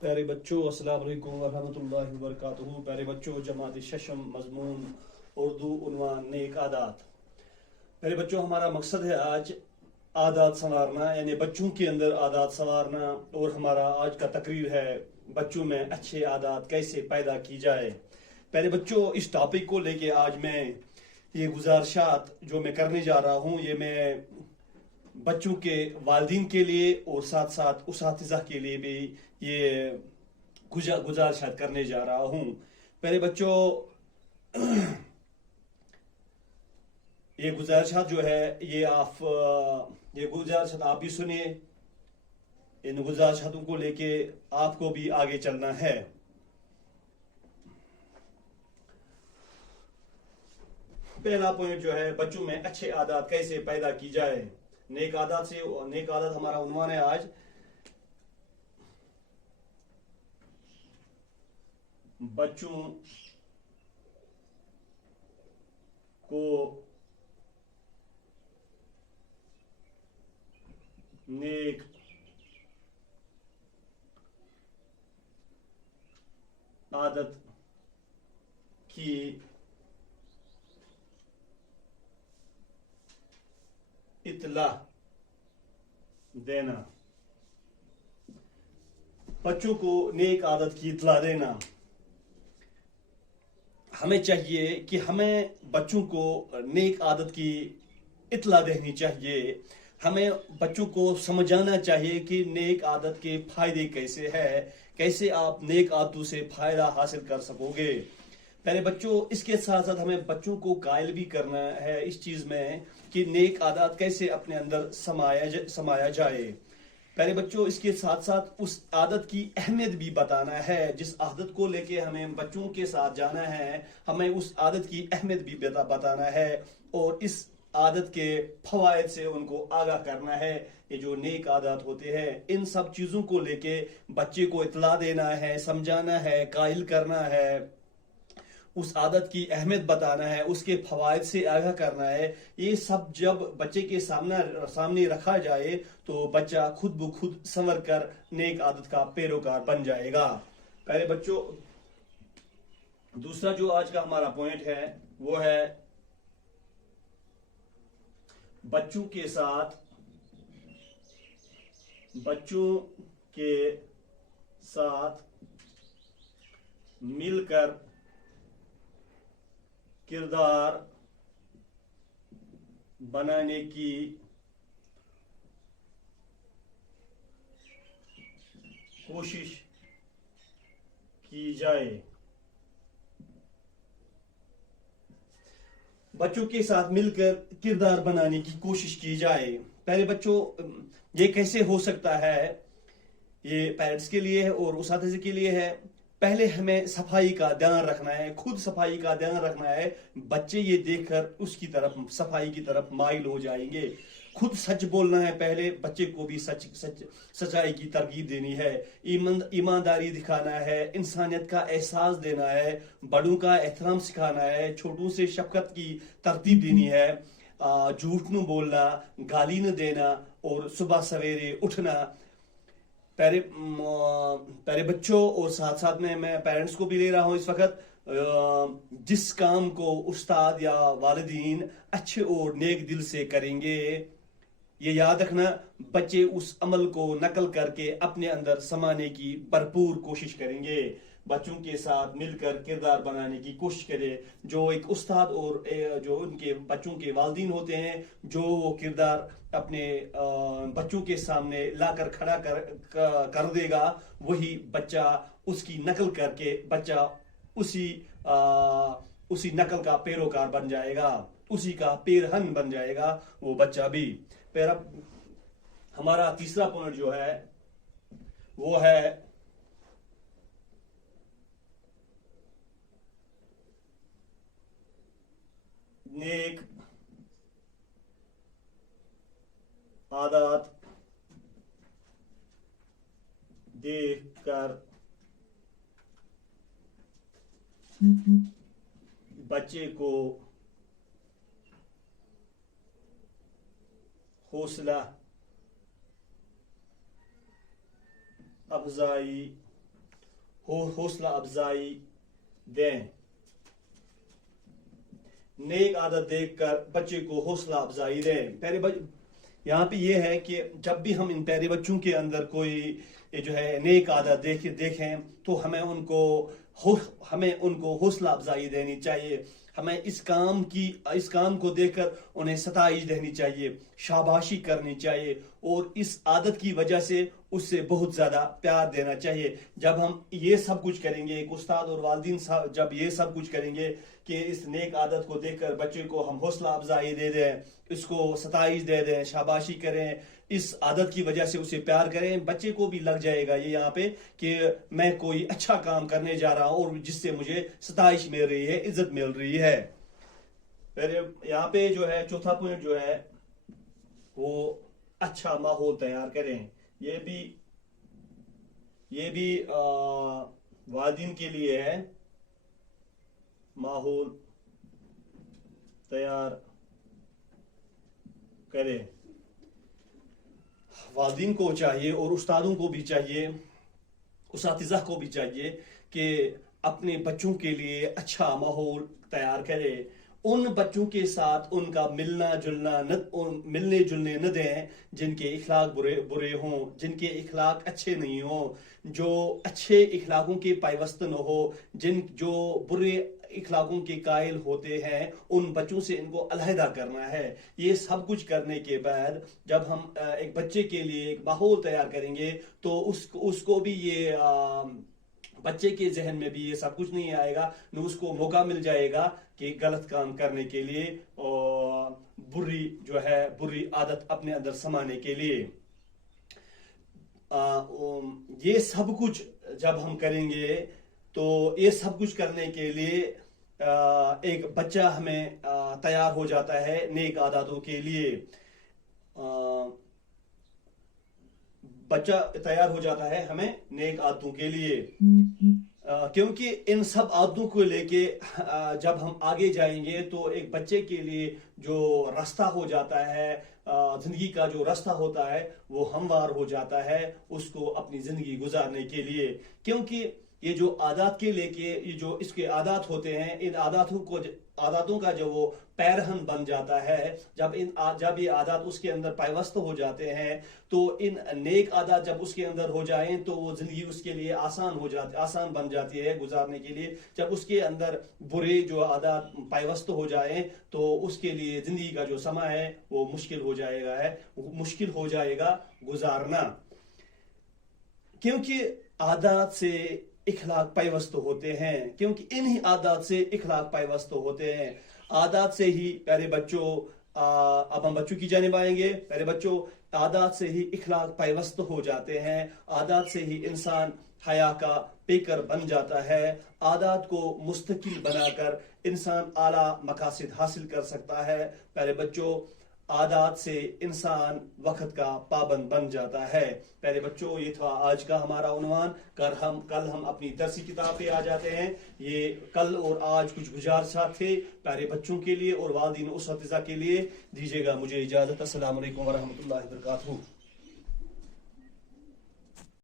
پیارے بچوں، السلام علیکم ورحمۃ اللہ وبرکاتہ۔ پیارے بچوں، جماعت ششم، مضمون اردو، عنوان نیک عادات۔ پیارے بچوں، ہمارا مقصد ہے آج عادات سنوارنا، یعنی بچوں کے اندر عادات سنوارنا، اور ہمارا آج کا تقریر ہے بچوں میں اچھے عادات کیسے پیدا کی جائے۔ پیارے بچوں، اس ٹاپک کو لے کے آج میں یہ گزارشات جو میں کرنے جا رہا ہوں، یہ میں بچوں کے والدین کے لیے اور ساتھ ساتھ اساتذہ کے لیے بھی یہ گزارشات کرنے جا رہا ہوں۔ پہلے بچوں، یہ گزارشات جو ہے یہ گزارشات آپ بھی سنیے۔ ان گزارشاتوں کو لے کے آپ کو بھی آگے چلنا ہے۔ پہلا پوائنٹ جو ہے، بچوں میں اچھے عادات کیسے پیدا کی جائے۔ نیک عادات ہمارا عنوان ہے آج۔ بچوں کو نیک عادت کی اطلاع دینا۔ بچوں کو نیک عادت کی اطلاع دینا۔ ہمیں چاہیے کہ ہمیں بچوں کو نیک عادت کی اطلاع دینی چاہیے۔ ہمیں بچوں کو سمجھانا چاہیے کہ نیک عادت کے فائدے کیسے ہیں، کیسے آپ نیک عادتوں سے فائدہ حاصل کر سکو گے۔ پہلے بچوں، اس کے ساتھ ساتھ ہمیں بچوں کو قائل بھی کرنا ہے اس چیز میں کہ نیک عادات کیسے اپنے اندر سمایا جائے۔ پہلے بچوں، اس کے ساتھ ساتھ اس عادت کی اہمیت بھی بتانا ہے۔ جس عادت کو لے کے ہمیں بچوں کے ساتھ جانا ہے، ہمیں اس عادت کی اہمیت بھی بتانا ہے، اور اس عادت کے فوائد سے ان کو آگاہ کرنا ہے۔ یہ جو نیک عادات ہوتے ہیں، ان سب چیزوں کو لے کے بچے کو اطلاع دینا ہے، سمجھانا ہے، قائل کرنا ہے، اس عادت کی اہمیت بتانا ہے، اس کے فوائد سے آگاہ کرنا ہے۔ یہ سب جب بچے کے سامنے رکھا جائے تو بچہ خود بخود سنور کر نیک عادت کا پیروکار بن جائے گا۔ پہلے بچوں، دوسرا جو آج کا ہمارا پوائنٹ ہے وہ ہے بچوں کے ساتھ مل کر کردار بنانے کی کوشش کی جائے۔ بچوں کے ساتھ مل کر کردار بنانے کی کوشش کی جائے۔ پہلے بچوں، یہ کیسے ہو سکتا ہے؟ یہ پیرنٹس کے لیے ہے اور اساتذہ کے لیے ہے۔ پہلے ہمیں صفائی کا دھیان رکھنا ہے، خود صفائی کا دھیان رکھنا ہے۔ بچے یہ دیکھ کر اس کی طرف، صفائی کی طرف مائل ہو جائیں گے۔ خود سچ بولنا ہے، پہلے بچے کو بھی سچائی کی ترغیب دینی ہے، ایمانداری دکھانا ہے، انسانیت کا احساس دینا ہے، بڑوں کا احترام سکھانا ہے، چھوٹوں سے شفقت کی ترتیب دینی ہے، جھوٹ نہ بولنا، گالی نہ دینا، اور صبح سویرے اٹھنا۔ پیارے بچوں، اور ساتھ ساتھ میں پیرنٹس کو بھی لے رہا ہوں اس وقت، جس کام کو استاد یا والدین اچھے اور نیک دل سے کریں گے، یہ یاد رکھنا، بچے اس عمل کو نقل کر کے اپنے اندر سمانے کی بھرپور کوشش کریں گے۔ بچوں کے ساتھ مل کر کردار بنانے کی کوشش کرے۔ جو ایک استاد اور جو ان کے بچوں کے والدین ہوتے ہیں، جو وہ کردار اپنے بچوں کے سامنے لا کر کھڑا کر دے گا، وہی بچہ اس کی نقل کر کے بچہ اسی نقل کا پیروکار بن جائے گا، اسی کا پیرہن بن جائے گا وہ بچہ بھی۔ پھر اب ہمارا تیسرا پوائنٹ جو ہے وہ ہے نیک عادات دیکھ کر بچے کو حوصلہ افزائی حوصلہ افزائی دیں. نیک عادت دیکھ کر بچے کو حوصلہ افزائی دیں. یہاں پہ یہ ہے کہ جب بھی ہم ان پیارے بچوں کے اندر کوئی جو ہے نیک عادت دیکھیں تو ہمیں ان کو حوصلہ افزائی دینی چاہیے. ہمیں اس کام کو دیکھ کر انہیں ستائش دینی چاہیے, شاباشی کرنی چاہیے, اور اس عادت کی وجہ سے اس سے بہت زیادہ پیار دینا چاہیے. جب ہم یہ سب کچھ کریں گے, ایک استاد اور والدین صاحب جب یہ سب کچھ کریں گے کہ اس نیک عادت کو دیکھ کر بچے کو ہم حوصلہ افزائی دے دیں, اس کو ستائش دے دیں, شاباشی کریں, اس عادت کی وجہ سے اسے پیار کریں, بچے کو بھی لگ جائے گا یہ یہاں پہ کہ میں کوئی اچھا کام کرنے جا رہا ہوں اور جس سے مجھے ستائش مل رہی ہے, عزت مل رہی ہے. پھر یہاں پہ جو ہے چوتھا پوائنٹ جو ہے وہ اچھا ماحول تیار کریں. یہ بھی والدین کے لیے ہے. ماحول تیار کریں. والدین کو چاہیے اور استادوں کو بھی چاہیے, اساتذہ کو بھی چاہیے کہ اپنے بچوں کے لیے اچھا ماحول تیار کرے. ان بچوں کے ساتھ ان کا ملنے جلنے نہ دیں جن کے اخلاق برے ہوں, جن کے اخلاق اچھے نہیں ہوں, جو اچھے اخلاقوں کے پیوست نہ ہو, جو برے اخلاقوں کے قائل ہوتے ہیں, ان بچوں سے ان کو علیحدہ کرنا ہے. یہ سب کچھ کرنے کے بعد جب ہم ایک بچے کے لیے ایک ماحول تیار کریں گے تو اس کو بھی یہ بچے کے ذہن میں بھی یہ سب کچھ نہیں آئے گا, نہ اس کو موقع مل جائے گا کہ غلط کام کرنے کے لیے اور بری عادت اپنے اندر سمانے کے لیے. یہ سب کچھ جب ہم کریں گے تو یہ سب کچھ کرنے کے لیے ایک بچہ ہمیں تیار ہو جاتا ہے نیک عادتوں کے لیے. بچہ تیار ہو جاتا ہے ہمیں نیک عادتوں کے لیے, کیونکہ ان سب عادتوں کو لے کے جب ہم آگے جائیں گے تو ایک بچے کے لیے جو راستہ ہو جاتا ہے, زندگی کا جو راستہ ہوتا ہے وہ ہموار ہو جاتا ہے اس کو اپنی زندگی گزارنے کے لیے. کیونکہ یہ جو عادات کے لے کے یہ جو اس کے عادات ہوتے ہیں, ان عاداتوں کا جو وہ پیرہن بن جاتا ہے, جب یہ عادات اس کے اندر پیوست ہو جاتے ہیں تو ان نیک عادات جب اس کے اندر ہو جائیں تو وہ زندگی اس کے لیے آسان بن جاتی ہے گزارنے کے لیے. جب اس کے اندر برے جو عادات پیوست ہو جائیں تو اس کے لیے زندگی کا جو سما ہے وہ مشکل ہو جائے گا گزارنا. کیونکہ عادات سے اخلاق پیوست ہوتے ہیں, کیونکہ انہی عادات سے اخلاق پیوست ہوتے ہیں. عادات سے ہی پیارے بچوں, اب ہم بچوں کی جانب آئیں گے. پیارے بچوں, عادات سے ہی اخلاق پیوست ہو جاتے ہیں. عادات سے ہی انسان حیا کا پیکر بن جاتا ہے. عادات کو مستقل بنا کر انسان اعلیٰ مقاصد حاصل کر سکتا ہے. پیارے بچوں, عادات سے انسان وقت کا پابند بن جاتا ہے. پیارے بچوں, یہ تھا آج کا ہمارا عنوان. کل ہم اپنی درسی کتاب پہ آ جاتے ہیں. یہ کل اور آج کچھ گزارشات تھے پیارے بچوں کے لیے اور والدین اساتذہ کے لیے. دیجیے گا مجھے اجازت. السلام علیکم ورحمۃ اللہ وبرکاتہ.